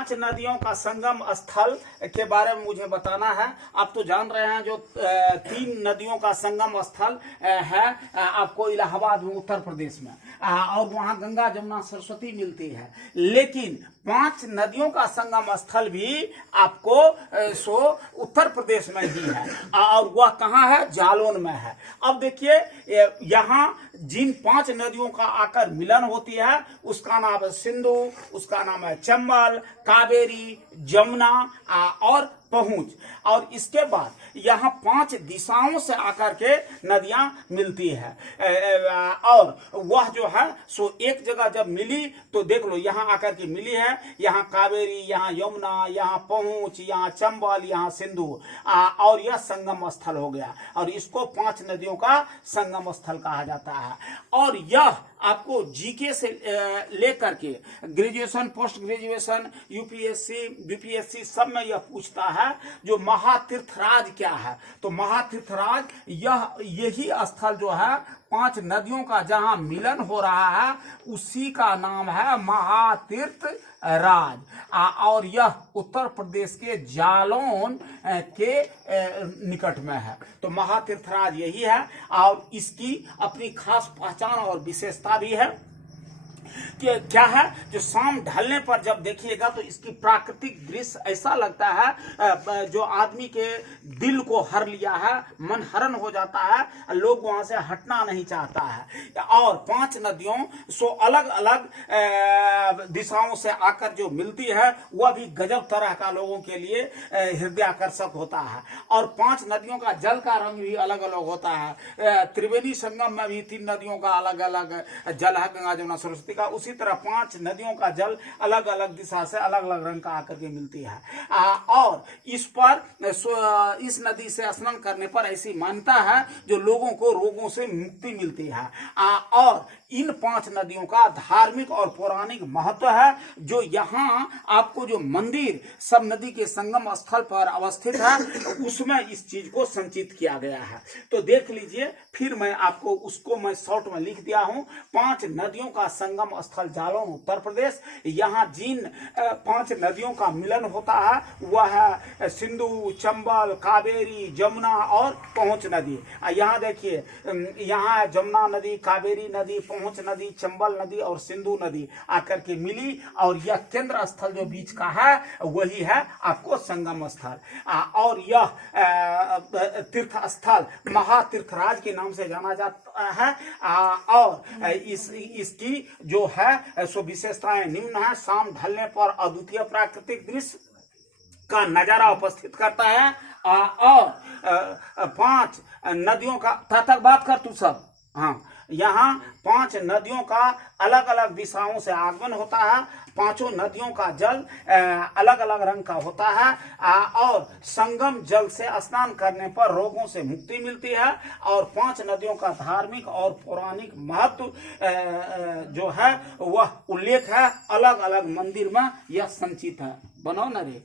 5 नदियों का संगम स्थल के बारे में मुझे बताना है। आप तो जान रहे हैं जो 3 नदियों का संगम स्थल है आपको इलाहाबाद में उत्तर प्रदेश में, और वहां गंगा जमुना सरस्वती मिलती है। लेकिन 5 नदियों का संगम स्थल भी आपको सो उत्तर प्रदेश में ही है, और वह कहाँ है? जालौन में है। अब देखिए यहाँ जिन 5 नदियों का आकर मिलन होती है उसका नाम है सिंधु, उसका नाम है चंबल, कावेरी, जमुना और पहुंच। और इसके बाद यहाँ 5 दिशाओं से आकर के नदियां मिलती है, और वह जो है सो एक जगह जब मिली तो देख लो यहाँ आकर के मिली है। यहाँ कावेरी, यहाँ यमुना, यहाँ पहुंच, यहाँ चंबल, यहाँ सिंधु, और यह संगम स्थल हो गया, और इसको 5 नदियों का संगम स्थल कहा जाता है। और यह आपको जीके से लेकर के graduation, post graduation, UPSC, BPSC सब में यह पूछता है जो महातीर्थराज क्या है। तो महातीर्थराज यही स्थल जो है 5 नदियों का जहां मिलन हो रहा है उसी का नाम है महातीर्थ राज, और यह उत्तर प्रदेश के जालौन के निकट में है। तो महातीर्थराज यही है, और इसकी अपनी खास पहचान और विशेषता भी है कि क्या है, जो शाम ढलने पर जब देखिएगा तो इसकी प्राकृतिक दृश्य ऐसा लगता है जो आदमी के दिल को हर लिया है, मन हरण हो जाता है, लोग वहां से हटना नहीं चाहता है। और 5 नदियों सो अलग अलग दिशाओं से आकर जो मिलती है वह भी गजब तरह का लोगों के लिए हृदयाकर्षक होता है। और 5 नदियों का जल का रंग भी अलग अलग होता है। त्रिवेणी संगम में भी 3 नदियों का अलग अलग जल है, गंगा जमुना सरस्वती का। उसी तरह 5 नदियों का जल अलग अलग दिशा से अलग अलग रंग का आकर के मिलती है। और इस पर इस नदी से स्नान करने पर ऐसी मान्यता है जो लोगों को रोगों से मुक्ति मिलती है। और इन 5 नदियों का धार्मिक और पौराणिक महत्व है, जो यहाँ आपको जो मंदिर सब नदी के संगम स्थल पर अवस्थित है उसमें इस चीज को संचित किया गया है। तो देख लीजिए, फिर मैं आपको उसको मैं शॉर्ट में लिख दिया हूँ। 5 नदियों का संगम स्थल जालौन उत्तर प्रदेश। यहाँ जिन 5 नदियों का मिलन होता है वह है सिंधु, चंबल, कावेरी, जमुना और पहुंच नदी। यहाँ देखिए, यहाँ जमुना नदी, कावेरी नदी, पहुंच नदी, चंबल नदी और सिंधु नदी आकर के मिली, और यह केंद्र स्थल जो बीच का है वही है आपको संगम स्थल। और यह तीर्थ स्थल महातीर्थराज के नाम से जाना जाता है। और इसकी जो है सो विशेषताएं निम्न है। शाम ढलने पर अद्वितीय प्राकृतिक दृश्य का नजारा उपस्थित करता है। और 5 नदियों का तक बात कर तू सब। हाँ, यहाँ 5 नदियों का अलग अलग दिशाओं से आगमन होता है। 5 नदियों का जल अलग अलग रंग का होता है, और संगम जल से स्नान करने पर रोगों से मुक्ति मिलती है। और 5 नदियों का धार्मिक और पौराणिक महत्व जो है वह उल्लेख है, अलग अलग मंदिर में यह संचित है। बनाओ ना रे।